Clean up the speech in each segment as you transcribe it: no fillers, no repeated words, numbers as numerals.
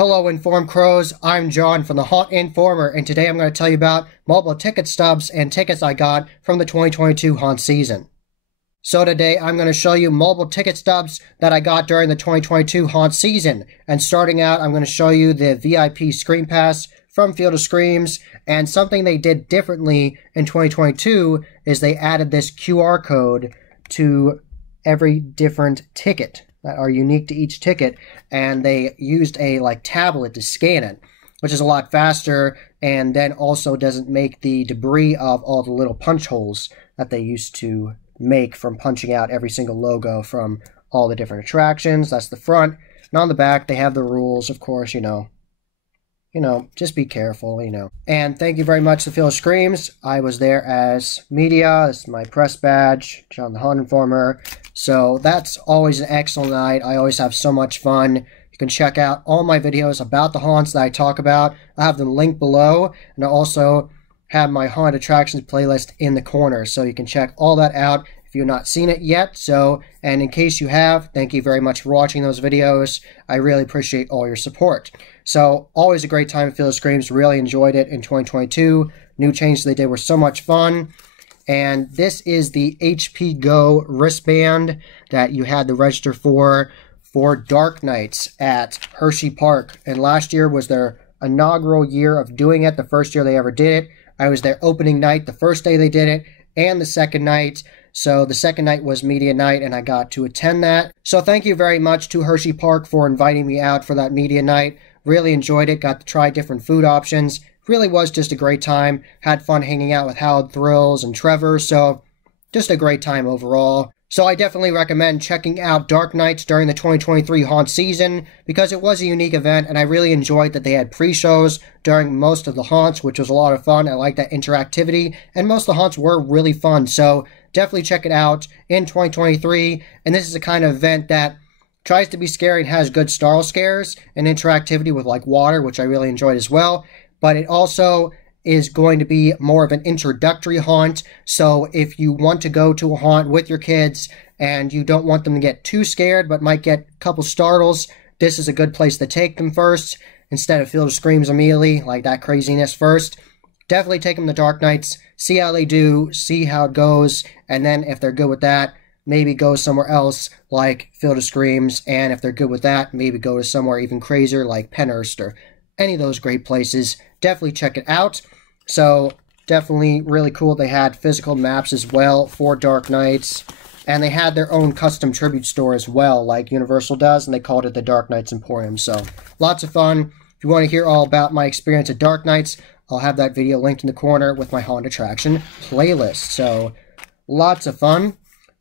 Hello Informed Crows, I'm John from the Haunt Informer, and today I'm going to tell you about multiple ticket stubs and tickets I got from the 2022 haunt season. So today I'm going to show you multiple ticket stubs that I got during the 2022 haunt season. And starting out, I'm going to show you the VIP Scream Pass from Field of Screams, and something they did differently in 2022 is they added this QR code to every different ticket that are unique to each ticket, and they used a tablet to scan it, which is a lot faster, and then also doesn't make the debris of all the little punch holes that they used to make from punching out every single logo from all the different attractions. That's the front. And on the back, they have the rules, of course, just be careful, And thank you very much to Field of Screams. I was there as media. This is my press badge, John the Haunt Informer. So that's always an excellent night. I always have so much fun. You can check out all my videos about the haunts that I talk about. I have them linked below, and I also have my haunt attractions playlist in the corner, so you can check all that out if you've not seen it yet. And in case you have, thank you very much for watching those videos. I really appreciate all your support. So always a great time at Field of Screams. Really enjoyed it in 2022. New changes they did were so much fun. And this is the HP Go wristband that you had to register for Dark Nights at Hersheypark. And last year was their inaugural year of doing it, the first year they ever did it. I was there opening night, the first day they did it, and the second night. So the second night was media night, and I got to attend that. So thank you very much to Hersheypark for inviting me out for that media night. Really enjoyed it, got to try different food options. Really was just a great time. Had fun hanging out with Howard Thrills and Trevor, so just a great time overall. So I definitely recommend checking out Dark Nights during the 2023 haunt season because it was a unique event, and I really enjoyed that they had pre-shows during most of the haunts, which was a lot of fun. I like that interactivity, and most of the haunts were really fun, so definitely check it out in 2023. And this is a kind of event that tries to be scary and has good startle scares and interactivity with water, which I really enjoyed as well. But it also is going to be more of an introductory haunt. So if you want to go to a haunt with your kids and you don't want them to get too scared but might get a couple startles, this is a good place to take them first instead of Field of Screams immediately, like that craziness first. Definitely take them to Dark Nights, see how they do, see how it goes, and then if they're good with that, maybe go somewhere else like Field of Screams, and if they're good with that, maybe go to somewhere even crazier like Penhurst or any of those great places. Definitely check it out. So definitely really cool. They had physical maps as well for Dark Nights, and they had their own custom tribute store as well, like Universal does, and they called it the Dark Nights Emporium. So lots of fun. If you want to hear all about my experience at Dark Nights, I'll have that video linked in the corner with my haunt attraction playlist. So lots of fun.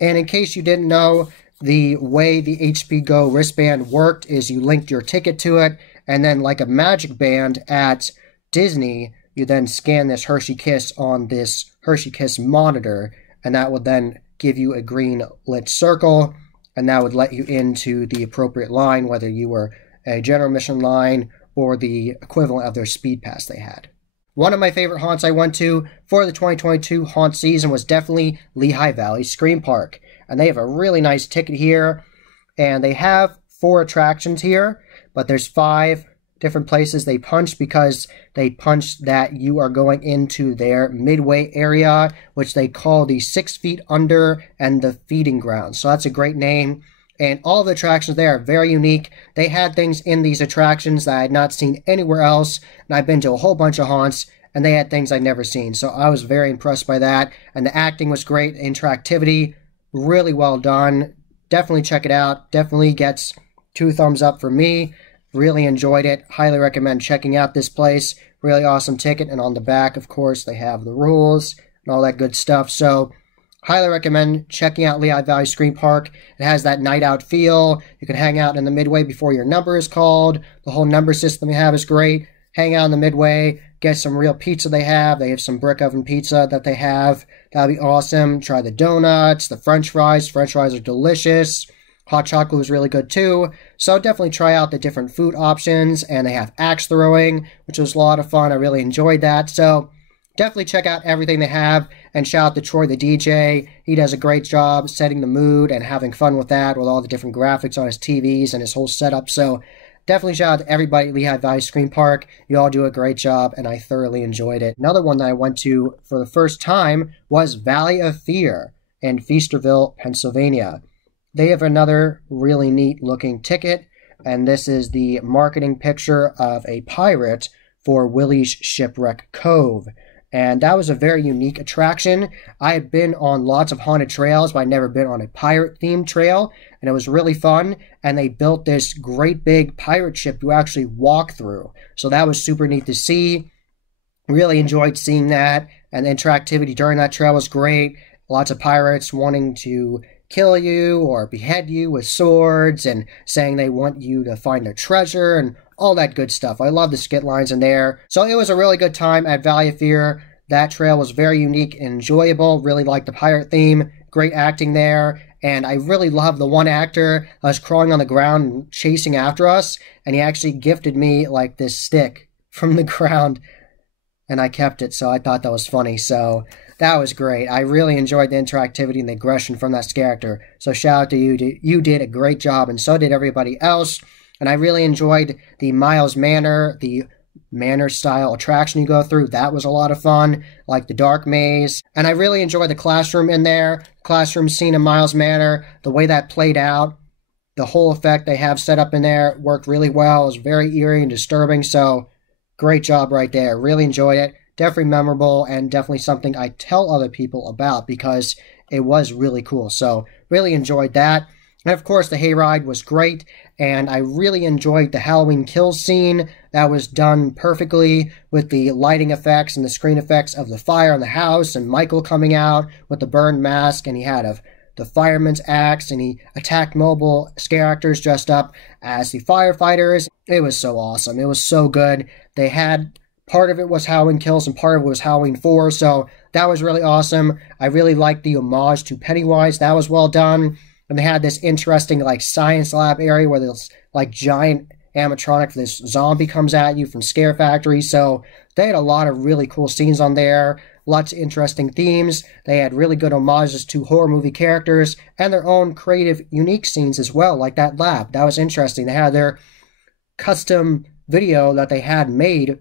And in case you didn't know, the way the HP Go wristband worked is you linked your ticket to it, and then like a magic band at Disney, you then scan this Hershey Kiss on this Hershey Kiss monitor, and that would then give you a green lit circle, and that would let you into the appropriate line, whether you were a general admission line or the equivalent of their speed pass they had. One of my favorite haunts I went to for the 2022 haunt season was definitely Lehigh Valley Scream Park. And they have a really nice ticket here. And they have 4 attractions here, but there's 5 different places they punch because they punch that you are going into their midway area, which they call the 6 feet under and the feeding ground. So that's a great name. And all the attractions there are very unique. They had things in these attractions that I had not seen anywhere else. And I've been to a whole bunch of haunts, and they had things I'd never seen. So I was very impressed by that. And the acting was great. Interactivity, really well done. Definitely check it out. Definitely gets 2 thumbs up for me. Really enjoyed it. Highly recommend checking out this place. Really awesome ticket. And on the back, of course, they have the rules and all that good stuff. So highly recommend checking out Lehigh Valley Scream Park. It has that night out feel. You can hang out in the midway before your number is called. The whole number system they have is great. Hang out in the midway. Get some real pizza they have. They have some brick oven pizza that they have. That'll be awesome. Try the donuts, the french fries. French fries are delicious. Hot chocolate was really good too. So definitely try out the different food options. And they have axe throwing, which was a lot of fun. I really enjoyed that. So definitely check out everything they have, and shout out to Troy the DJ. He does a great job setting the mood and having fun with that, with all the different graphics on his TVs and his whole setup. So definitely shout out to everybody at Lehigh Valley Screen Park. You all do a great job, and I thoroughly enjoyed it. Another one that I went to for the first time was Valley of Fear in Feasterville, Pennsylvania. They have another really neat looking ticket, and this is the marketing picture of a pirate for Willie's Shipwreck Cove. And that was a very unique attraction. I had been on lots of haunted trails, but I'd never been on a pirate-themed trail, and it was really fun. And they built this great big pirate ship you actually walk through. So that was super neat to see. Really enjoyed seeing that, and the interactivity during that trail was great. Lots of pirates wanting to kill you or behead you with swords and saying they want you to find their treasure and all that good stuff. I love the skit lines in there. So it was a really good time at Valley of Fear. That trail was very unique and enjoyable. Really liked the pirate theme. Great acting there. And I really loved the one actor that was crawling on the ground and chasing after us. And he actually gifted me like this stick from the ground. And I kept it, so I thought that was funny. So that was great. I really enjoyed the interactivity and the aggression from that character. So shout out to you. You did a great job, and so did everybody else. And I really enjoyed the Miles Manor, the manor-style attraction you go through. That was a lot of fun, like the Dark Maze. And I really enjoyed the classroom in there. Classroom scene in Miles Manor, the way that played out. The whole effect they have set up in there worked really well. It was very eerie and disturbing, so great job right there. Really enjoyed it. Definitely memorable, and definitely something I tell other people about because it was really cool. So really enjoyed that. And of course, the hayride was great, and I really enjoyed the Halloween kill scene. That was done perfectly with the lighting effects and the screen effects of the fire in the house, and Michael coming out with the burned mask, and he had the fireman's axe, and he attacked mobile scare actors dressed up as the firefighters. It was so awesome. It was so good. They had, part of it was Halloween Kills and part of it was Halloween 4, so that was really awesome. I really liked the homage to Pennywise. That was well done. And they had this interesting like science lab area where this like giant animatronic, this zombie comes at you from Scare Factory. So they had a lot of really cool scenes on there. Lots of interesting themes. They had really good homages to horror movie characters and their own creative, unique scenes as well, like that lab. That was interesting. They had their custom video that they had made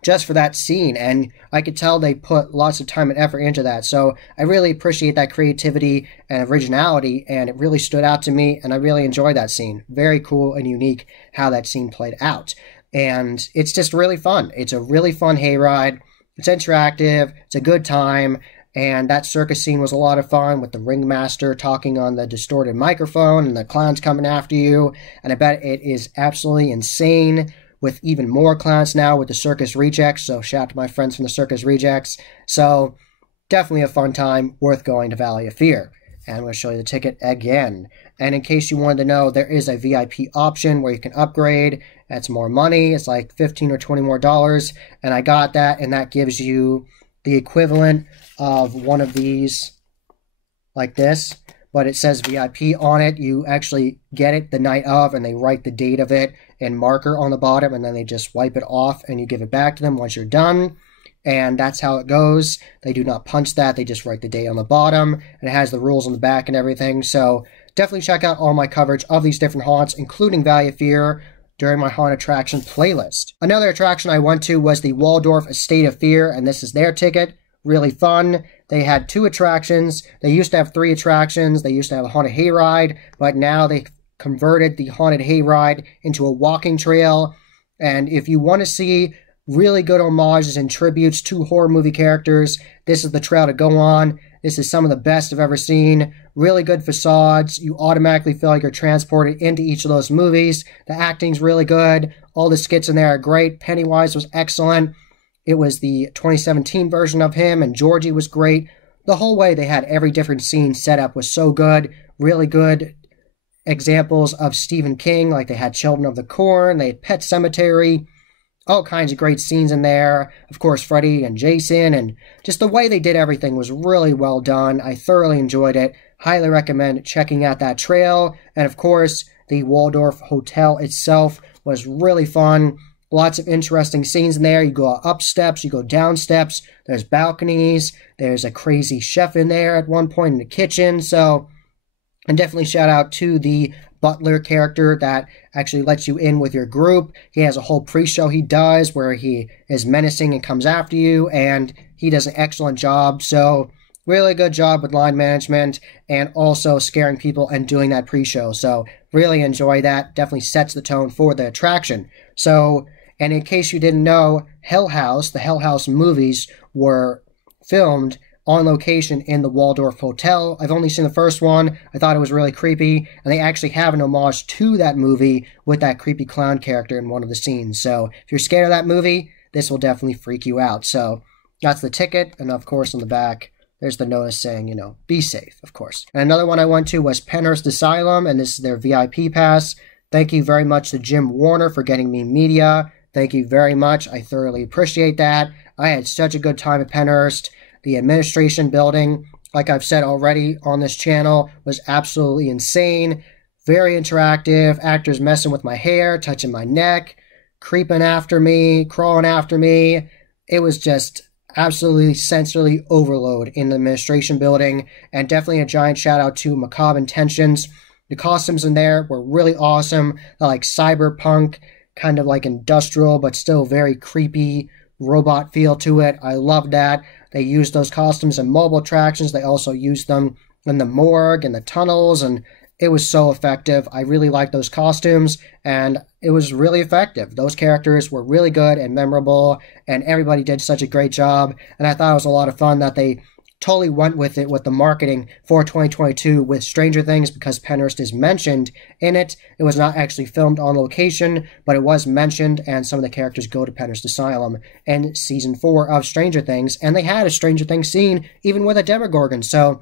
just for that scene, and I could tell they put lots of time and effort into that. So I really appreciate that creativity and originality, and it really stood out to me, and I really enjoyed that scene. Very cool and unique how that scene played out. And it's just really fun. It's a really fun hayride. It's interactive. It's a good time. And that circus scene was a lot of fun with the ringmaster talking on the distorted microphone and the clowns coming after you. And I bet it is absolutely insane with even more clowns now with the Circus Rejects. So shout out to my friends from the Circus Rejects. So definitely a fun time, worth going to Valley of Fear. And I'm going to show you the ticket again. And in case you wanted to know, there is a VIP option where you can upgrade. That's more money. It's like $15 or $20 more. And I got that, and that gives you the equivalent of one of these like this. But it says VIP on it. You actually get it the night of, and they write the date of it in marker on the bottom, and then they just wipe it off, and you give it back to them once you're done. And that's how it goes. They do not punch that. They just write the date on the bottom, and it has the rules on the back and everything. So definitely check out all my coverage of these different haunts, including Valley of Fear, during my haunt attraction playlist. Another attraction I went to was the Waldorf Estate of Fear, and this is their ticket. Really fun. They had 2 attractions. They used to have 3 attractions. They used to have a haunted hayride, but now they converted the haunted hayride into a walking trail. And if you want to see really good homages and tributes to horror movie characters, this is the trail to go on. This is some of the best I've ever seen. Really good facades. You automatically feel like you're transported into each of those movies. The acting's really good. All the skits in there are great. Pennywise was excellent. It was the 2017 version of him, and Georgie was great. The whole way they had every different scene set up was so good. Really good examples of Stephen King, like they had Children of the Corn, they had Pet Sematary, all kinds of great scenes in there. Of course, Freddy and Jason, and just the way they did everything was really well done. I thoroughly enjoyed it. Highly recommend checking out that trail. And of course, the Waldorf Hotel itself was really fun. Lots of interesting scenes in there. You go up steps, you go down steps. There's balconies. There's a crazy chef in there at one point in the kitchen. So, and definitely shout out to the butler character that actually lets you in with your group. He has a whole pre-show he does where he is menacing and comes after you, and he does an excellent job. So really good job with line management and also scaring people and doing that pre-show. So really enjoy that. Definitely sets the tone for the attraction. So, and in case you didn't know, Hell House, the Hell House movies were filmed on location in the Waldorf Hotel. I've only seen the first one. I thought it was really creepy, and they actually have an homage to that movie with that creepy clown character in one of the scenes. So if you're scared of that movie, this will definitely freak you out. So that's the ticket, and of course on the back, there's the notice saying, be safe, of course. And another one I went to was Penhurst Asylum, and this is their VIP pass. Thank you very much to Jim Warner for getting me media. Thank you very much. I thoroughly appreciate that. I had such a good time at Penhurst. The administration building, like I've said already on this channel, was absolutely insane. Very interactive. Actors messing with my hair, touching my neck, creeping after me, crawling after me. It was just absolutely sensory overload in the administration building. And definitely a giant shout out to Macabre Intentions. The costumes in there were really awesome. They're like cyberpunk, kind of like industrial, but still very creepy robot feel to it. I love that. They used those costumes in mobile attractions. They also used them in the morgue and the tunnels, and it was so effective. I really liked those costumes, and it was really effective. Those characters were really good and memorable, and everybody did such a great job, and I thought it was a lot of fun that they totally went with it with the marketing for 2022 with Stranger Things, because Penhurst is mentioned in it. It was not actually filmed on location, but it was mentioned, and some of the characters go to Penhurst Asylum in Season 4 of Stranger Things, and they had a Stranger Things scene even with a Demogorgon, so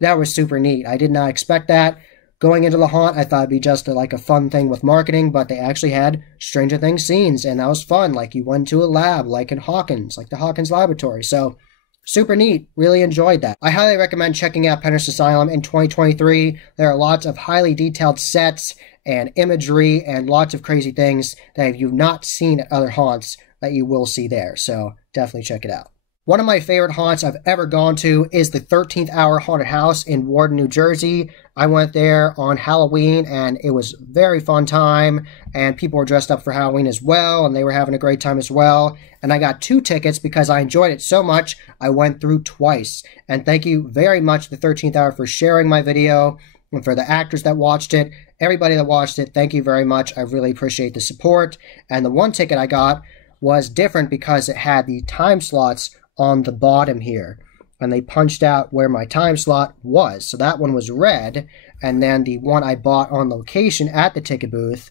that was super neat. I did not expect that. Going into the haunt, I thought it'd be just like a fun thing with marketing, but they actually had Stranger Things scenes, and that was fun. Like you went to a lab, like in Hawkins, like the Hawkins Laboratory, so super neat. Really enjoyed that. I highly recommend checking out Penhurst Asylum in 2023. There are lots of highly detailed sets and imagery and lots of crazy things that you've not seen at other haunts that you will see there. So definitely check it out. One of my favorite haunts I've ever gone to is the 13th Hour Haunted House in Warden, New Jersey. I went there on Halloween, and it was a very fun time, and people were dressed up for Halloween as well, and they were having a great time as well. And I got 2 tickets because I enjoyed it so much, I went through twice. And thank you very much, the 13th Hour, for sharing my video, and for the actors that watched it, everybody that watched it, thank you very much. I really appreciate the support. And the one ticket I got was different because it had the time slots on the bottom here, and they punched out where my time slot was. So that one was red, and then the one I bought on location at the ticket booth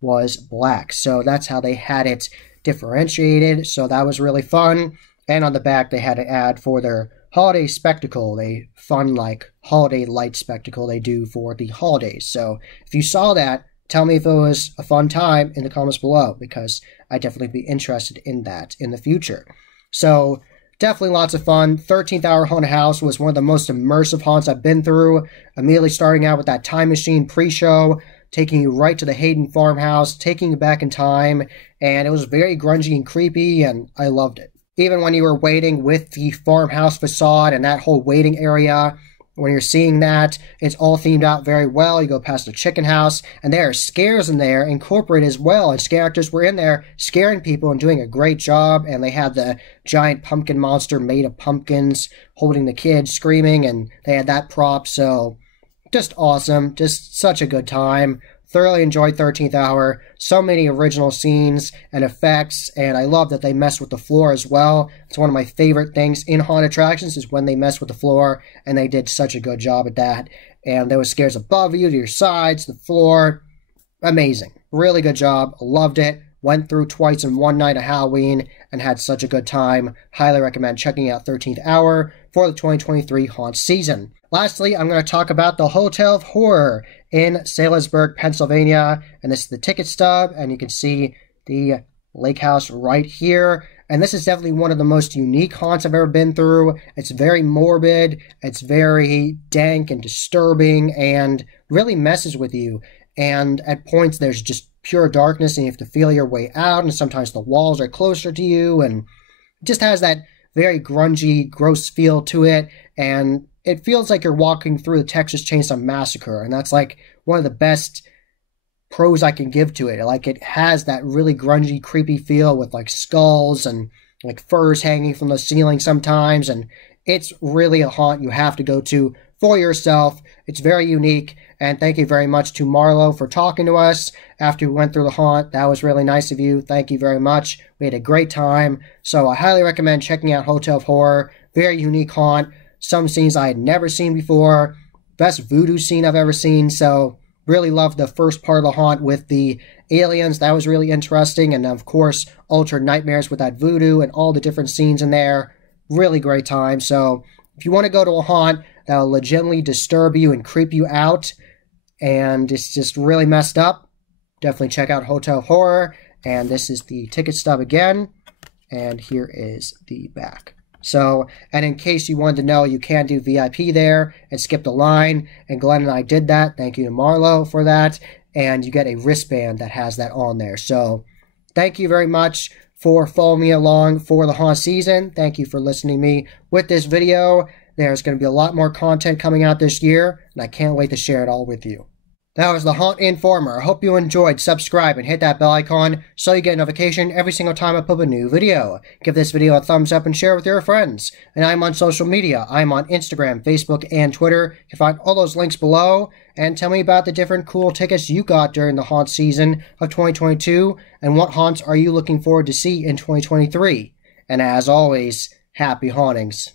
was black. So that's how they had it differentiated. So that was really fun. And on the back, they had an ad for their holiday spectacle, a fun like holiday light spectacle they do for the holidays. So if you saw that, tell me if it was a fun time in the comments below, because I'd definitely be interested in that in the future. So definitely lots of fun. 13th Hour Haunted House was one of the most immersive haunts I've been through. Immediately starting out with that time machine pre-show, taking you right to the Hayden farmhouse, taking you back in time, and it was very grungy and creepy, and I loved it. Even when you were waiting with the farmhouse facade and that whole waiting area, when you're seeing that, it's all themed out very well. You go past the chicken house, and there are scares in there incorporated as well, and scare actors were in there scaring people and doing a great job, and they had the giant pumpkin monster made of pumpkins holding the kids screaming, and they had that prop, so just awesome. Just such a good time. Thoroughly enjoyed 13th Hour. So many original scenes and effects, and I love that they mess with the floor as well. It's one of my favorite things in haunted attractions is when they mess with the floor, and they did such a good job at that. And there was scares above you, to your sides, the floor. Amazing. Really good job. Loved it. Went through twice in one night of Halloween and had such a good time. Highly recommend checking out 13th Hour for the 2023 haunt season. Lastly, I'm going to talk about the Hotel of Horror in Salisbury, Pennsylvania. And this is the ticket stub, and you can see the lake house right here. And this is definitely one of the most unique haunts I've ever been through. It's very morbid, it's very dank and disturbing, and really messes with you. And at points, there's just pure darkness, and you have to feel your way out, and sometimes the walls are closer to you, and it just has that very grungy, gross feel to it, and it feels like you're walking through the Texas Chainsaw Massacre, and that's like one of the best pros I can give to it. Like, it has that really grungy, creepy feel with like skulls and like furs hanging from the ceiling sometimes, and it's really a haunt you have to go to for yourself. It's very unique, and thank you very much to Marlo for talking to us after we went through the haunt. That was really nice of you. Thank you very much. We had a great time, so I highly recommend checking out Hotel of Horror. Very unique haunt. Some scenes I had never seen before. Best voodoo scene I've ever seen, so really loved the first part of the haunt with the aliens. That was really interesting, and of course, Ultra Nightmares with that voodoo and all the different scenes in there. Really great time. So if you want to go to a haunt that will legitimately disturb you and creep you out, and it's just really messed up, definitely check out Hotel of Horror. And this is the ticket stub again, and here is the back. So, and in case you wanted to know, you can do VIP there and skip the line, and Glenn and I did that. Thank you to Marlo for that, and you get a wristband that has that on there. So thank you very much for following me along for the haunt season. Thank you for listening to me with this video. There's going to be a lot more content coming out this year, and I can't wait to share it all with you. That was the Haunt Informer. I hope you enjoyed. Subscribe and hit that bell icon so you get a notification every single time I put a new video. Give this video a thumbs up and share it with your friends. And I'm on social media. I'm on Instagram, Facebook, and Twitter. You can find all those links below. And tell me about the different cool tickets you got during the haunt season of 2022. And what haunts are you looking forward to see in 2023. And as always, happy hauntings.